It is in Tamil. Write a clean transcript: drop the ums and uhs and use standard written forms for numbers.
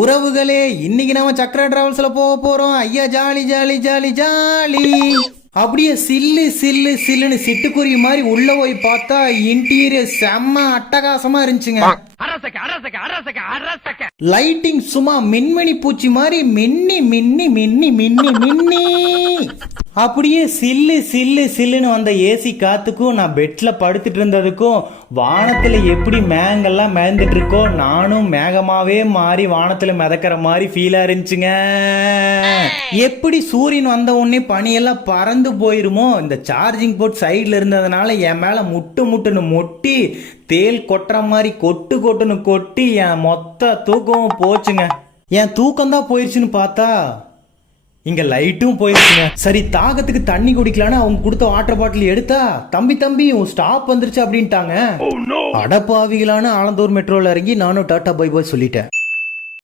உறவுகளே, இன்னைக்கு நம்ம சக்கர டிராவல்ஸ்ல போக போறோம். ஐயா ஜாலி ஜாலி ஜாலி ஜாலி. அப்படியே சில்லு சில்லு சில்லுன்னு சிட்டுக்குருவி மாதிரி உள்ள போய் பார்த்தா இன்டீரியர் செம்ம அட்டகாசமா இருந்துச்சுங்க. லைட்டிங் சும்மா மின்மணி பூச்சி மாதிரி மின்னி மின்னி மின்னி மின்னி மின்னி. அப்படியே சில்லு சில்லு சில்லுன்னு வந்த ஏசி காத்துக்கும் நான் பெட்ல படுத்துட்டு இருந்ததுக்கும் வானத்துல எப்படி மேகங்கள்லாம் மிதந்துட்டு இருக்கோ நானும் மேகமாவே மாறி வானத்துல மிதக்கிற மாதிரி ஃபீலா இருந்துச்சுங்க. எப்படி சூரியன் வந்த உடனே பனியெல்லாம் பறந்து போயிருமோ, இந்த சார்ஜிங் போர்ட் சைட்ல இருந்ததுனால என் மேல முட்டு முட்டுன்னு மொட்டி தேல் கொட்டுற மாதிரி கொட்டு கொட்டுன்னு கொட்டி என் மொத்த தூக்கமும் போச்சுங்க. என் தூக்கம் தான் போயிடுச்சுன்னு பார்த்தா இங்க லைட்டும் போயிருச்சுங்க. சரி, தாகத்துக்கு தண்ணி குடிக்கலான்னு அவங்க கொடுத்த வாட்டர் பாட்டில் எடுத்தா தம்பி தம்பி ஸ்டாப் வந்துருச்சு அப்படின்ட்டாங்க. அடப்பாவிகளான ஆலந்தூர் மெட்ரோல இறங்கி நானும் டாட்டா பை பாய் சொல்லிட்டேன்.